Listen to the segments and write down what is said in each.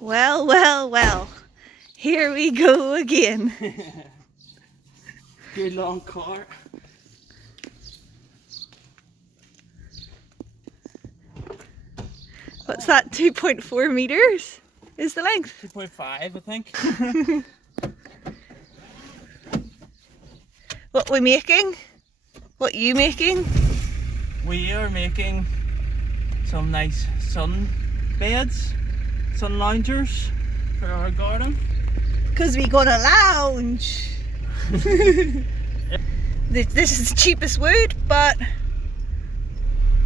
Well, well, well. Here we go again. Good long car. What's that? 2.4 meters is the length. 2.5, I think. What we making? What you making? We are making some nice sun beds, sun loungers for our garden. Because we gonna lounge. This is the cheapest wood, but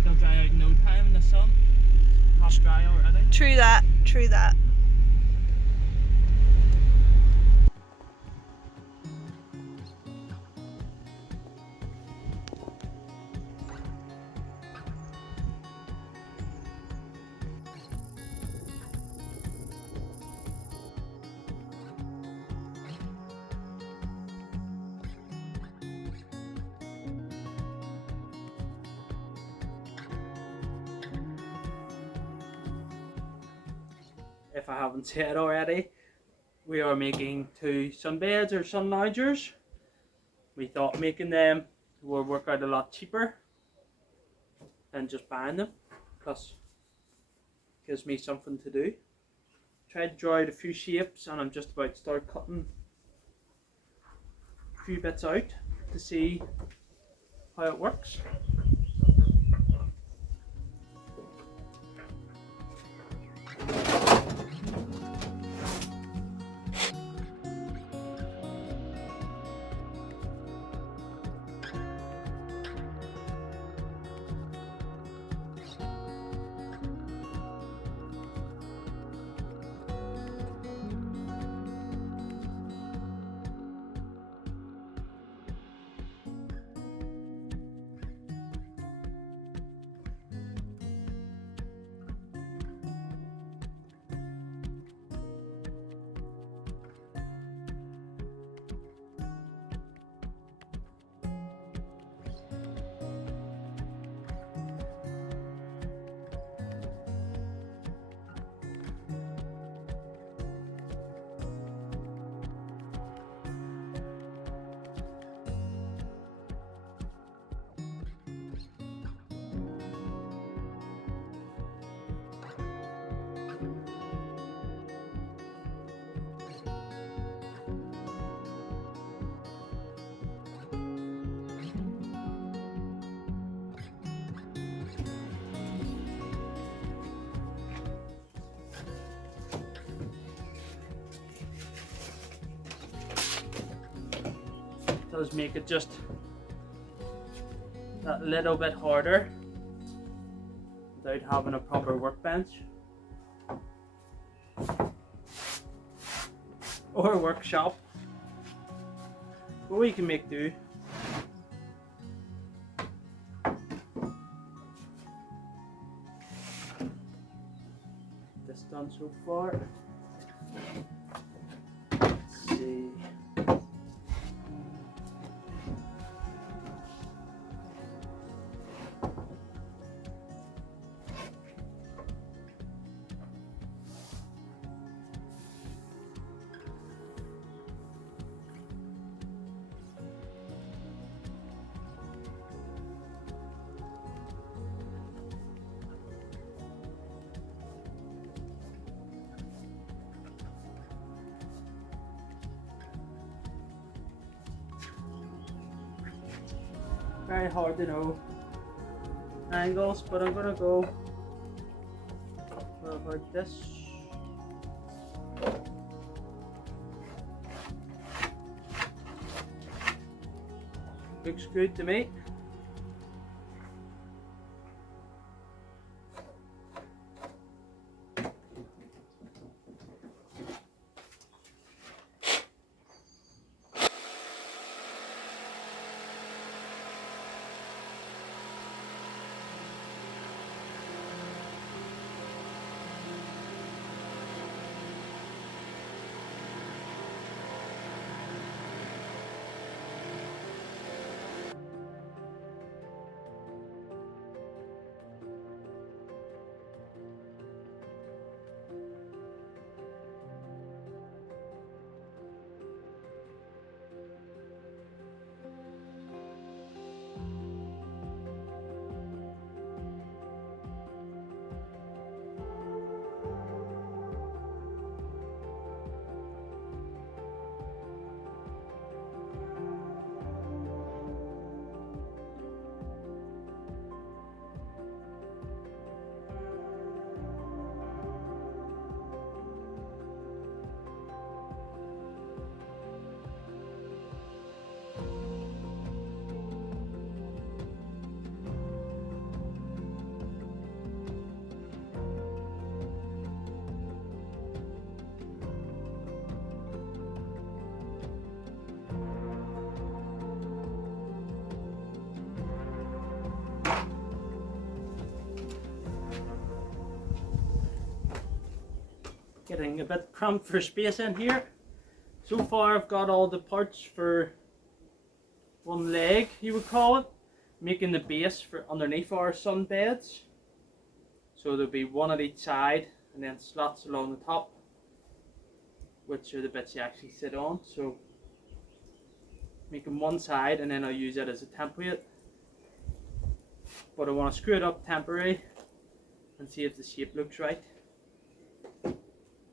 They'll dry out in no time in the sun. Half dry already. true that, true that. If I haven't said already, we are making 2 sunbeds or sun loungers. We thought making them would work out a lot cheaper than just buying them, plus gives me something to do. Tried to draw out a few shapes and I'm just about to start cutting a few bits out to see how it works. Does make it just that little bit harder without having a proper workbench or workshop, but we can make do. This done so far. Let's see. Very hard to know angles, but I'm gonna go for about this. Looks good to me. getting a bit cramped for space in here. So far I've got all the parts for one leg, you would call it, making the base for underneath our sunbeds. So there'll be one at each side and then slots along the top, which are the bits you actually sit on. So making one side and then I'll use it as a template. But I want to screw it up temporary and see if the shape looks right,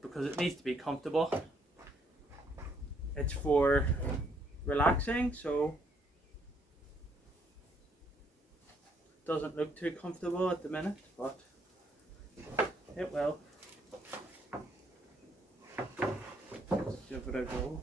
because it needs to be comfortable. It's for relaxing, so it doesn't look too comfortable at the minute, but it will. Let's give it a go.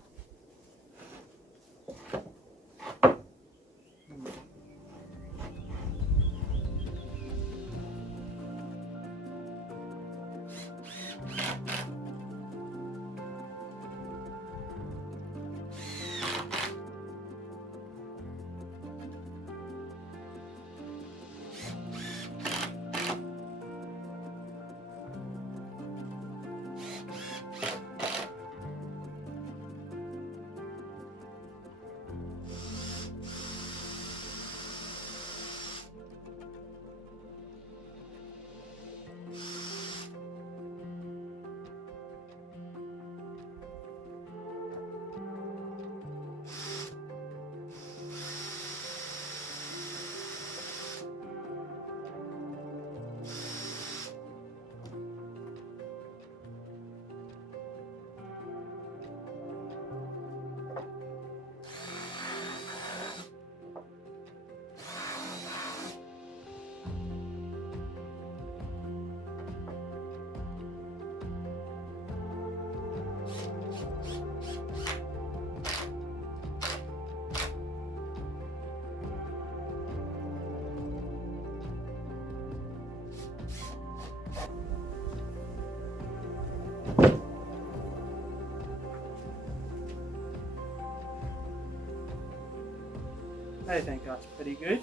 I think that's pretty good.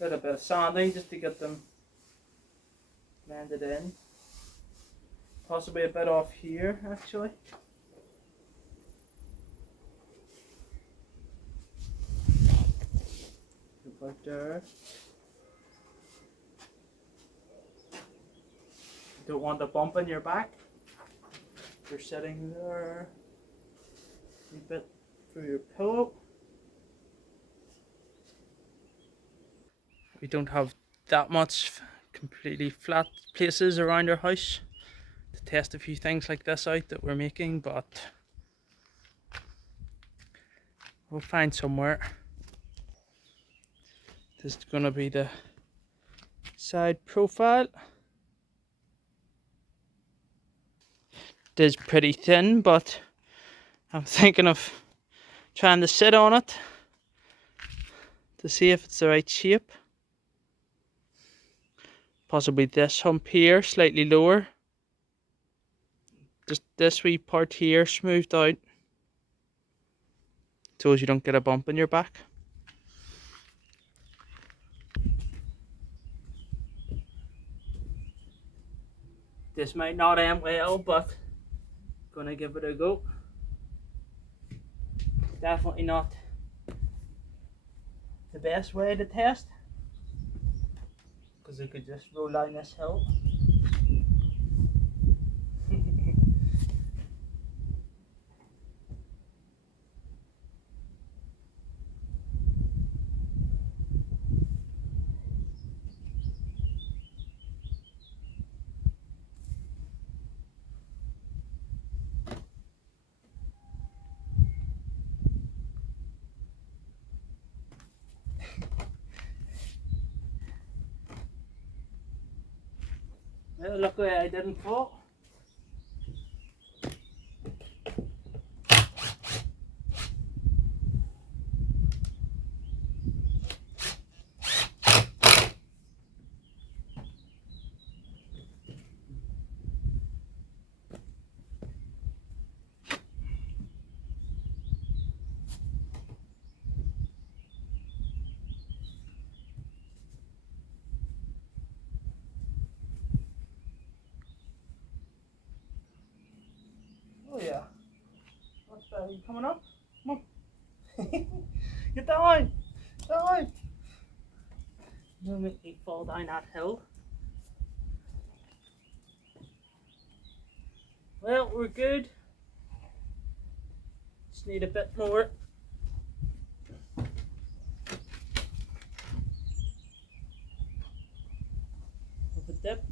Got a bit of sanding just to get them blended in. Possibly a bit off here actually. About there. Don't want a bump in your back. You're sitting there. A bit for your pillow. We don't have that much completely flat places around our house to test a few things like this out that we're making, but we'll find somewhere. This is going to be the side profile. It is pretty thin, but I'm thinking of trying to sit on it to see if it's the right shape. Possibly this hump here, slightly lower. Just this wee part here smoothed out so as you don't get a bump in your back. This might not end well, but gonna give it a go. Definitely not the best way to test, because it could just roll down this hill. Well, luckily I didn't fall. Are you coming up? Come on. Get down! Down! Don't make me fall down that hill. Well, we're good. Just need a bit more. Of a dip.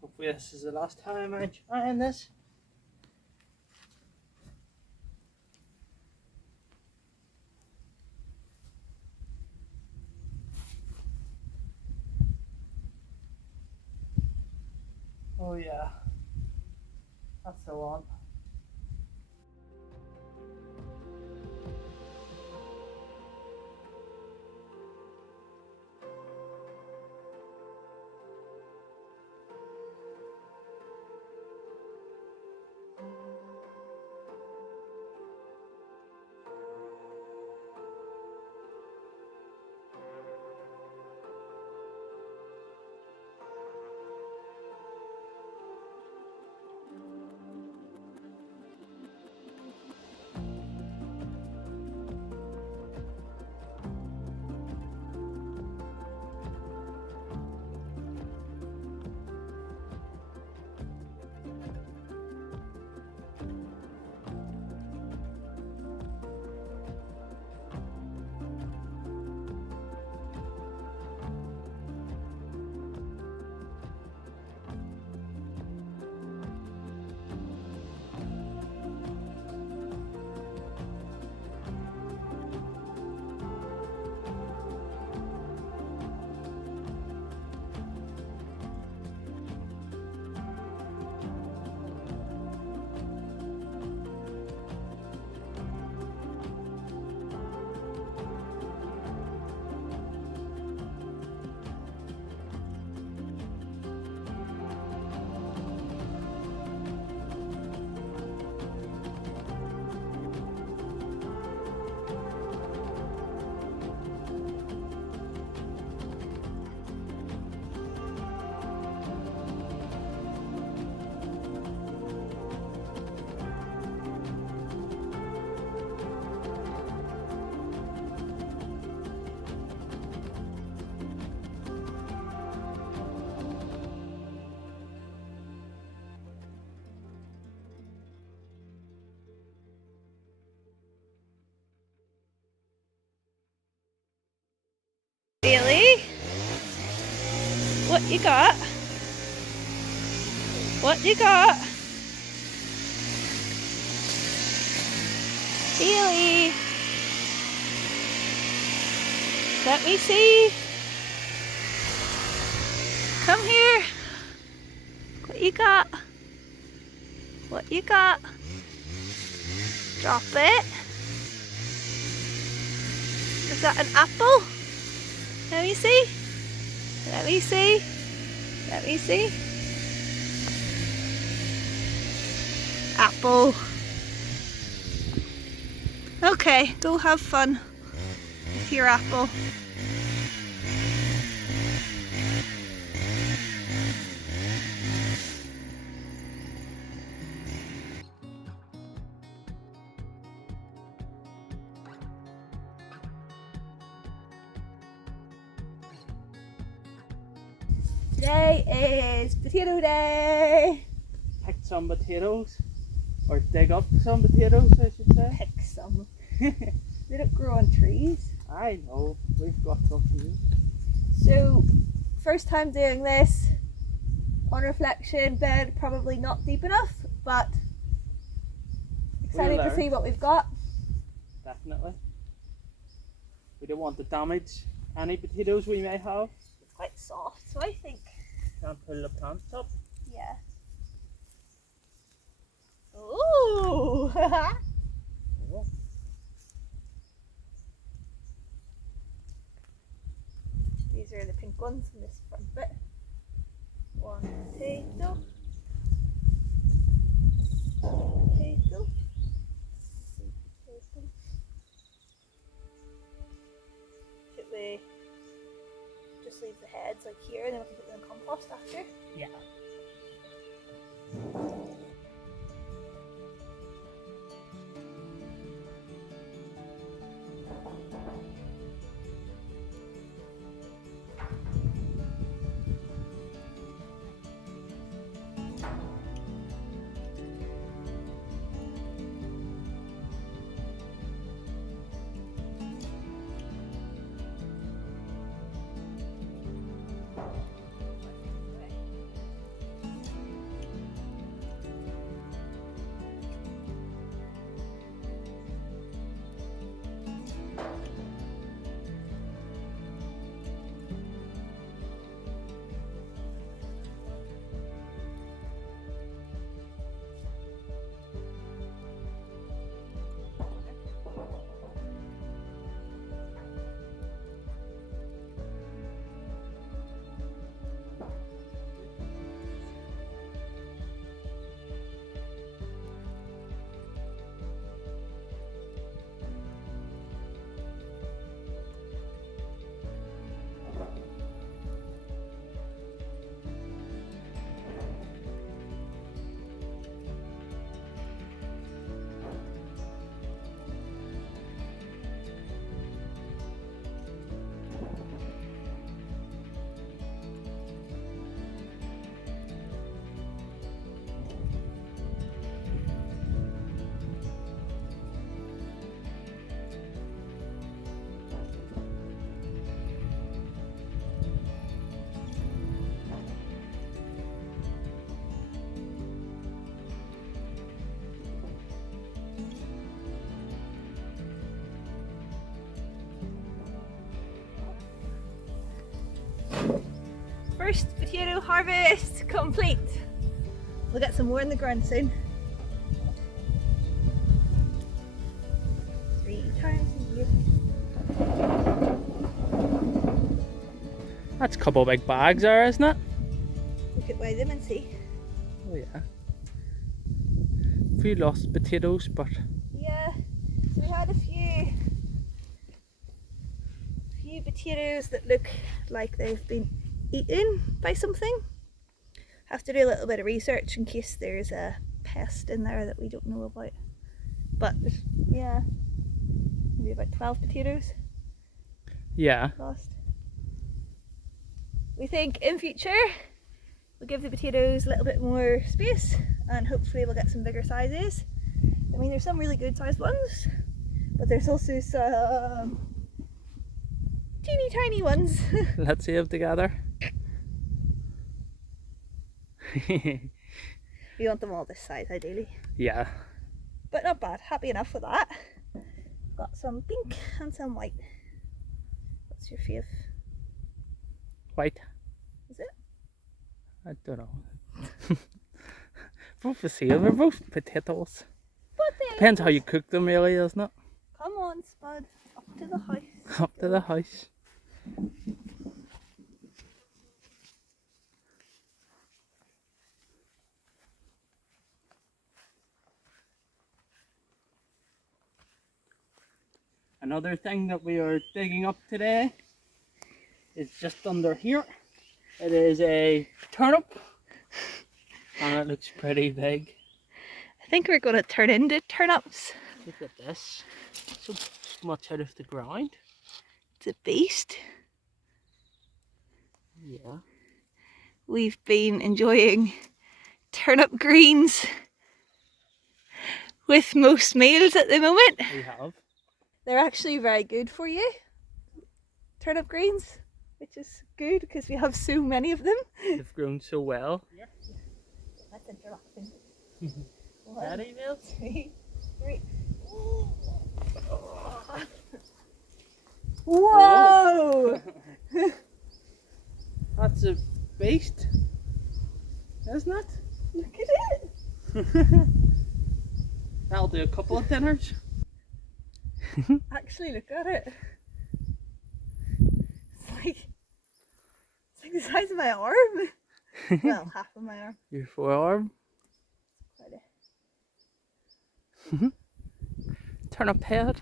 Hopefully this is the last time I'm trying this. Oh yeah, that's the one. Bailey, what you got? What you got? Bailey, let me see. Come here. What you got? What you got? Drop it. Is that an apple? Let me see. Let me see. Let me see. Apple. Okay, go have fun with your apple. Today is potato day. Pick some potatoes, or dig up some potatoes, I should say. Pick some. They don't grow on trees. I know, we've got some here. So, first time doing this. On reflection, bed probably not deep enough, but excited to see what we've got. Definitely. We don't want to damage any potatoes we may have. quite soft, so I think, Can't pull the plants up. yeah. Ooh! Oh. These are the pink ones in this front bit. One potato. Potato. Potato. Should we just leave the heads like here and then we can put them in compost after? Yeah. First potato harvest complete. We'll get some more in the ground soon. 3 times a year. That's a couple of big bags there, isn't it? We could weigh them and see. Oh yeah. A few lost potatoes, but Yeah, so we had a few potatoes that look like they've been eaten by something. Have to do a little bit of research in case there's a pest in there that we don't know about. But yeah, maybe about 12 potatoes yeah. lost. We think in future we'll give the potatoes a little bit more space and hopefully we'll get some bigger sizes. I mean, there's some really good sized ones, but there's also some teeny tiny ones. Let's see them together. We want them all this size ideally. Yeah. But not bad, happy enough with that. Got some pink and some white. What's your fave? White. Is it? I don't know. Both the same, they're both potatoes. But Depends how you cook them really, doesn't it? come on, Spud. Up to the house. Up to the house. Another thing that we are digging up today is just under here. It is a turnip and it looks pretty big. I think we're going to turn into turnips. Look at this. So much out of the ground. It's a beast. Yeah. We've been enjoying turnip greens with most meals at the moment. We have. They're actually very good for you. Turnip greens, which is good because we have so many of them. They've grown so well. That's interlocking. Daddy Bill? 2, 3. Whoa! That's a beast, isn't it? Look at it! That'll do a couple of dinners. Actually, look at it. It's like the size of my arm. Well, half of my arm. Your forearm. Quite Turnip head.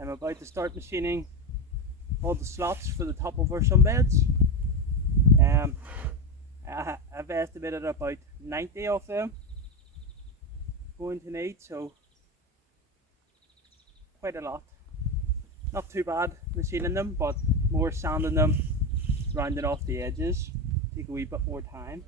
I'm about to start machining all the slots for the top of our sunbeds. I've estimated about 90 of them going to need, so quite a lot. Not too bad machining them, but more sanding them, rounding off the edges, take a wee bit more time.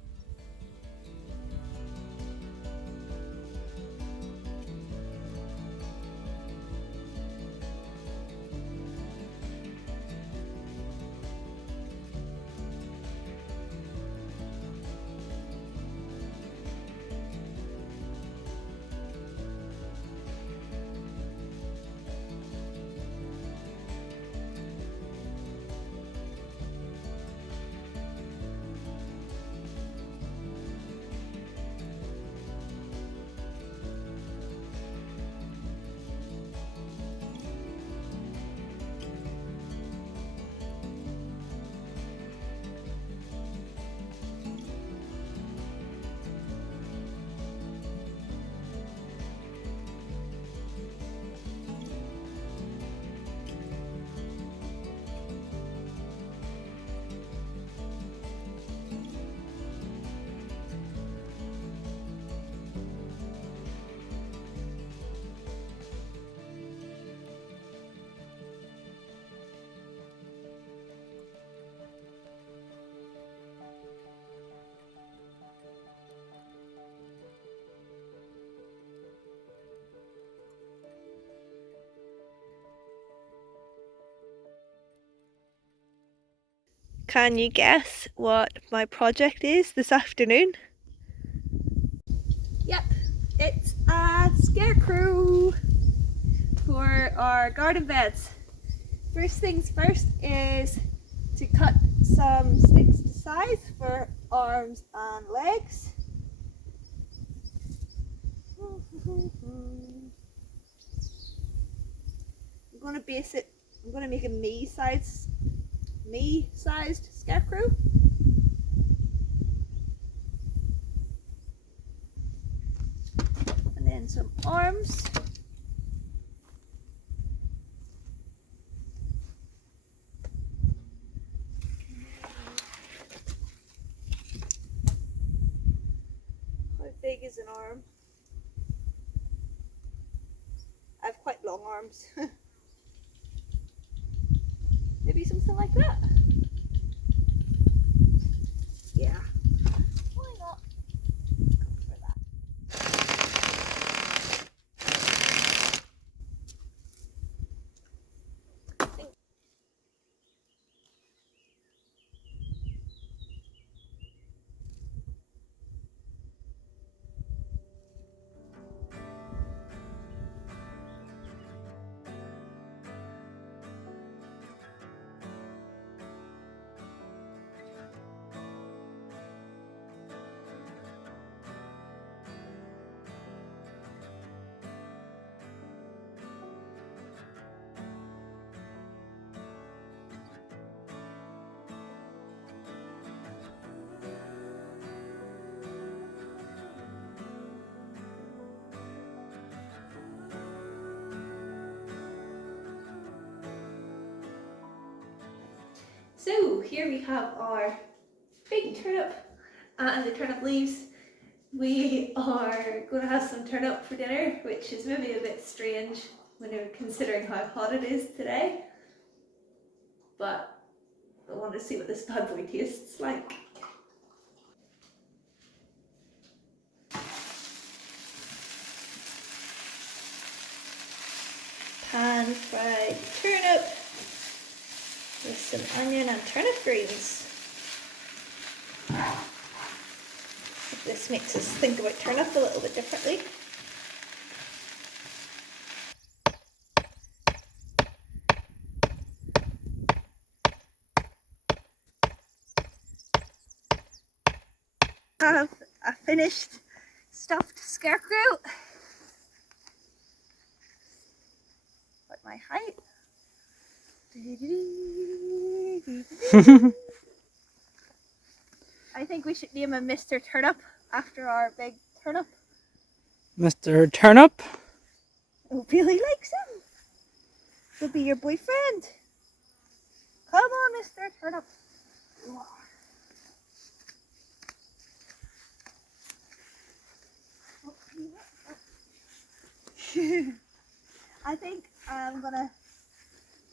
Can you guess what my project is this afternoon? Yep, it's a scarecrow for our garden beds. First things first is to cut some sticks to size for arms and legs. I'm going to base it, I'm going to make a me-sized scarecrow. And then some arms. How big is an arm? I have quite long arms. Maybe something like that. Yeah. Why not? Go for that. So here we have our big turnip and the turnip leaves. We are going to have some turnip for dinner, which is maybe a bit strange when you're considering how hot it is today. But I want to see what this bad boy tastes like. Pan fried turnip with some onion and turnip greens. This makes us think about turnip a little bit differently. have a finished stuffed scarecrow. At my height. I think we should name him Mr. Turnip after our big turnip. Mr. Turnip. Oh, Billy likes him. He'll be your boyfriend. Come on, Mr. Turnip. I think I'm gonna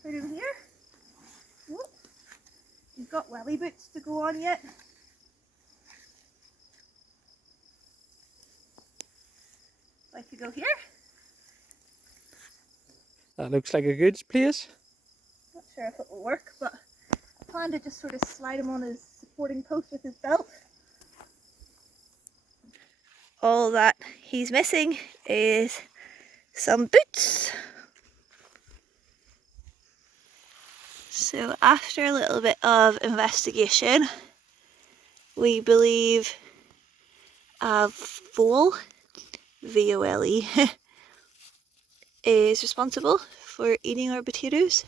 put him here. Whoop. He's got welly boots to go on yet. Like to go here. That looks like a good place. Not sure if it will work, but I plan to just sort of slide him on his supporting post with his belt. All that he's missing is some boots. So after a little bit of investigation, we believe a vole, V-O-L-E, is responsible for eating our potatoes.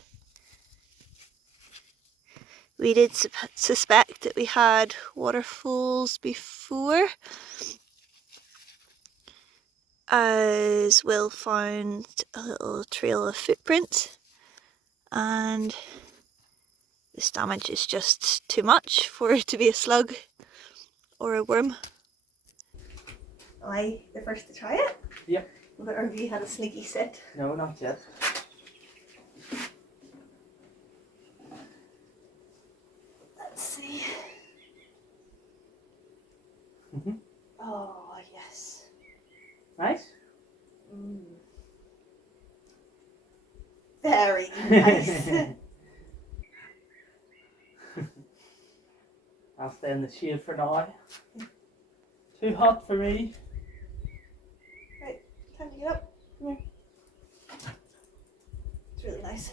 We did suspect that we had waterfalls before, as Will found a little trail of footprints, and this damage is just too much for it to be a slug or a worm. Am I the first to try it? Yep. Or have you had a sneaky sit? No, not yet. Let's see. Oh, yes. Nice. Very nice. I'll stay in the shade for now. Too hot for me. Right, time to get up. Come here. It's really nice.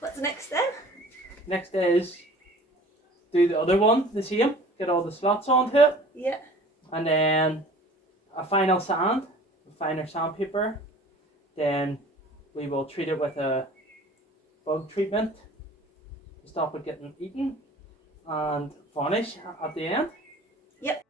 What's next then? Next is do the other one the same. Get all the slots onto it. Yeah. And then a final sand, a finer sandpaper. Then we will treat it with a bug treatment to stop it getting eaten, and varnish at the end. Yep.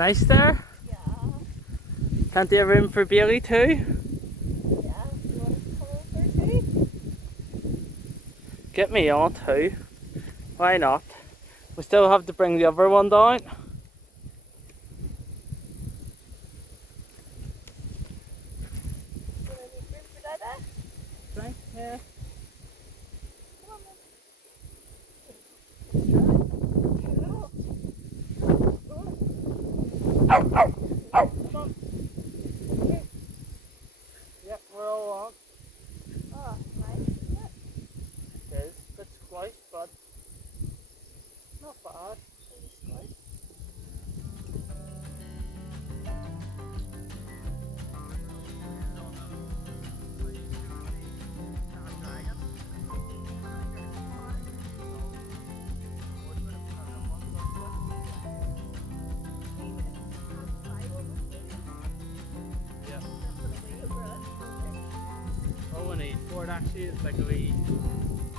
nice there. Yeah. Plenty of room for Bailey too. Yeah. You want to come over too? Get me on too. Why not? We still have to bring the other one down. Do you want to make room for Dada? Right, yeah. Come on then. Come on. Yep, we're all on. Oh, nice. Yeah. It is a bit squat, but not bad. All we need for it actually is like a wee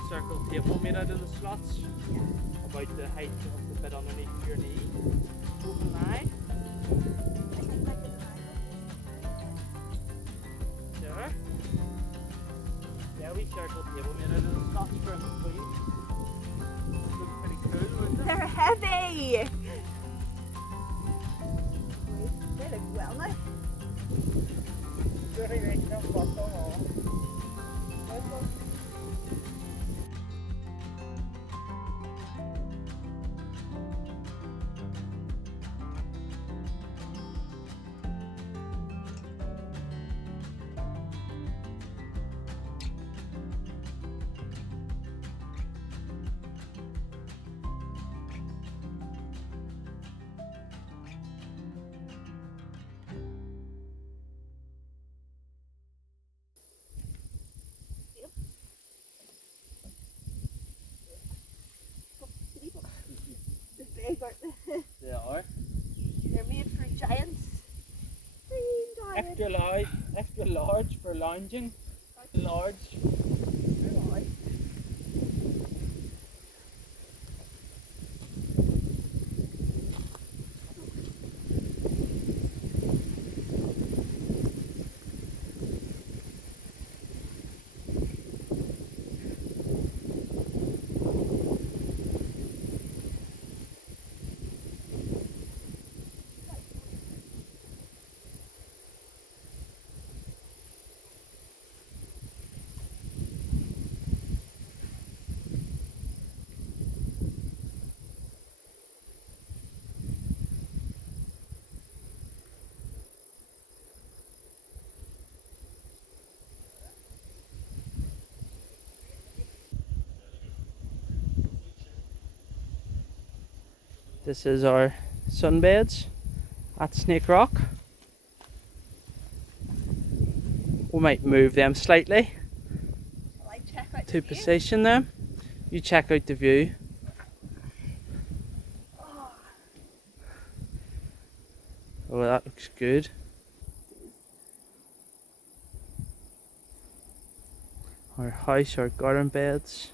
circle table made out of the slots. About the height of the bit underneath your knee. Open eye. Sure. Yeah, we circle table made out of the slots for him to squeeze. Looks pretty cool, wouldn't it? They're heavy! They look well now. Really, they come up on all. They're big, aren't they? They are. They're made for giants. Green giant. Extra large for lounging. Large. Really? This is our sunbeds at Snake Rock. We might move them slightly Shall I check out the to view? position them. You check out the view. Oh, that looks good. Our house, our garden beds.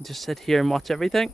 Just sit here and watch everything.